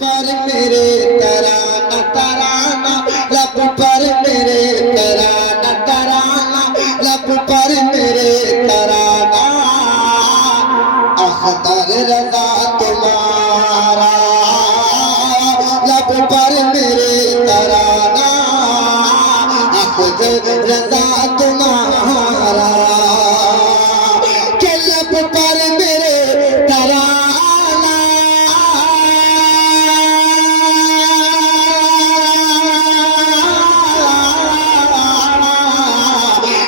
पर मेरे तराना तराना, लब पर मेरे तराना तराना, लब पर मेरे तराना, अख्तर रज़ा तुम्हारा, लब पर मेरे तराना, अख्तर रज़ा तुम्हारा, के लब पर मेरे तराना,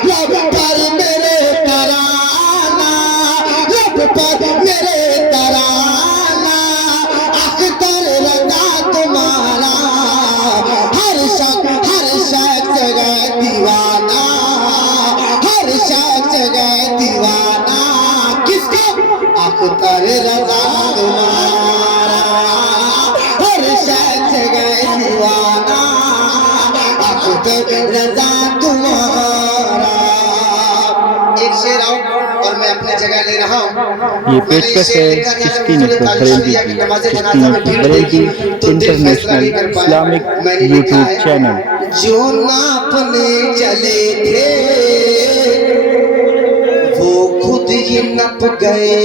लब पर मेरे तराना, लब पर मेरे तराना, अख्तर रज़ा तुम्हारा, हर शख्स गए दीवाना, हर शख्स गए दीवाना, किसका? अख्तर रज़ा तुम्हारा, हर शख्स गए दीवाना, अख्तर रज़ा तुम्हारा। एक शेर आओ और मैं अपनी जगह ले रहा हूँ। ये पेशकश है चिश्ती नटवर्क बरेलवी की। Chishti network Barelvi international Islamic YouTube channel. जो नापने चले थे वो खुद ही नप गए।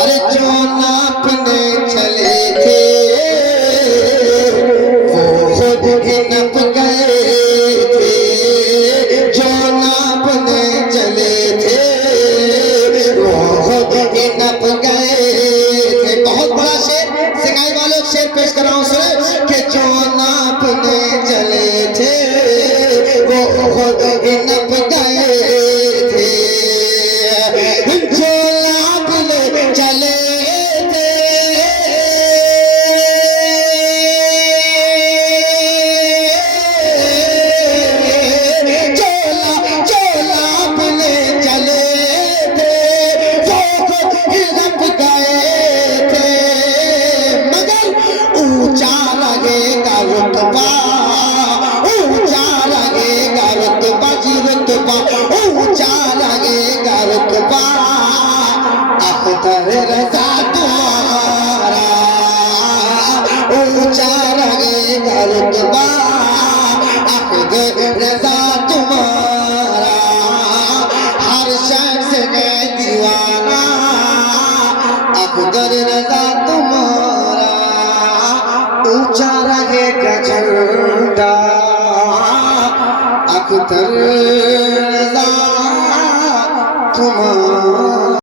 अरे जो नापने चले थे वो खुद ही नप गए थे, जो नापने चले थे वो खुद ही नप गए थे। बहुत बड़ा शेर, सिंगाई वालों शेर पेश कर रहा हूँ सुने, कि जो नापने चले थे वो खुद ही नप गए थे, जो नापने चले थे जो नापने चले थे वो खुद ही नप गए थे, मगर ऊंचा लगेगा रुतबा, ऊंचा लगेगा रुतबा जी रुतबा, ऊंचा लगेगा रुतबा, अख्तर रज़ा तुम्हारा, ऊंचा लगेगा रुतबा, अख्तर रज़ा तुम्हारा, हर शख्स में दीवाना, अख्तर रज़ा तुम्हारा, ऊंचा रहेगा झंडा, अख्तर रज़ा तुम्हारा।